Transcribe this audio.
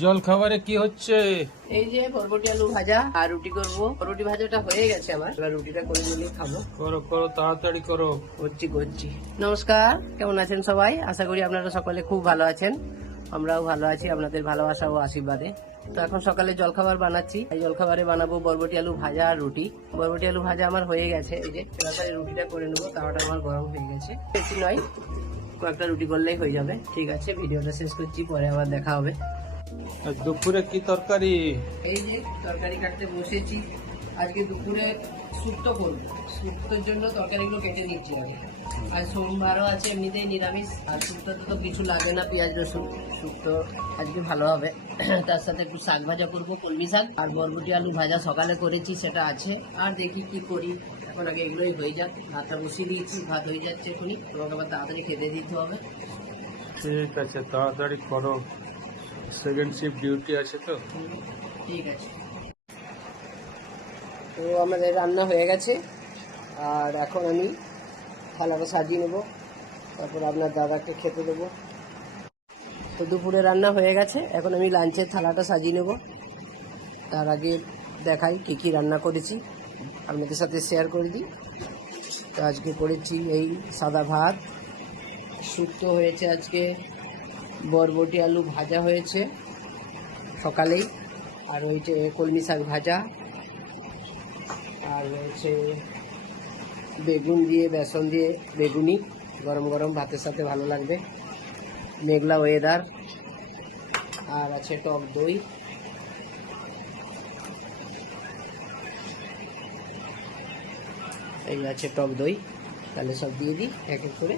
জল খাবারে কি হচ্ছে? এই যে বরবটি আলু ভাজা আর রুটি করব। রুটি ভাজাটা হয়ে গেছে আমার, এবার রুটিটা করে নিলে খাবো। করো করো, তাড়াতাড়ি করো। করছি। নমস্কার, কেমন আছেন সবাই? আশা করি আপনারা সকলে খুব ভালো আছেন। আমরাও ভালো আছি আপনাদের ভালোবাসা ও আশীর্বাদে। তো এখন সকালে জলখাবার বানাচ্ছি। এই জলখাবারে বানাবো বরবটি আলু ভাজা আর রুটি। বরবটি আলু ভাজা আমার হয়ে গেছে, এই যে তাড়াতাড়ি রুটিটা করে নেবো। তাওয়াটা আমার গরম হয়ে গেছে, বেশি নয়, কয়েকটা রুটি করলেই হয়ে যাবে। ঠিক আছে, ভিডিওটা শেষ করছি, পরে আবার দেখা হবে। আর দুপুরে কি তরকারি? এই যে তরকারি কাটতে বসেছি। আজকে দুপুরে শুক্তো করবো। শুক্তোর জন্য তরকারিগুলো কেটে নিচ্ছি আগে। আর সোমবারও আছে, এমনিতেই নিরামিষ। আর শুক্তোতে তো কিছু লাগে না, পেঁয়াজ রসুন। শুক্তো আজকে ভালো হবে। তার সাথে একটু শাক ভাজা করবো, কলমি শাক। আর বরবটি আলু ভাজা সকালে করেছি, সেটা আছে। আর দেখি কি করি। এখন আগে এগুলোই হয়ে যাক। ভাতটা বসিয়ে দিয়েছি, ভাত হয়ে যাচ্ছে এখনই। তোমাকে আবার তাড়াতাড়ি খেতে দিতে হবে। ঠিক আছে, তাড়াতাড়ি করো, সেকেন্ড শিফট ডিউটি আছে তো। ঠিক আছে, তো আমাদের রান্না হয়ে গেছে। আর এখন আমি থালাটা সাজিয়ে নেব, তারপর আপনার দাদাকে খেতে দেবো। তো দুপুরে রান্না হয়ে গেছে, এখন আমি লাঞ্চের থালাটা সাজিয়ে নেব। তার আগে দেখাই কী কী রান্না করেছি, আপনাদের সাথে শেয়ার করে দিই। তো আজকে করেছি এই সাদা ভাত, শুক্তো হয়েছে আজকে, বরবটি আলু ভাজা হয়েছে সকালেই, আর হয়েছে কলমি শাক ভাজা, আর হয়েছে বেগুন দিয়ে, বেসন দিয়ে বেগুনি, গরম গরম ভাতের সাথে ভালো লাগবে, মেঘলা ওয়েদার। আর আছে টক দই। এই আছে টক দই। তাহলে সব দিয়ে দিই এক এক করে।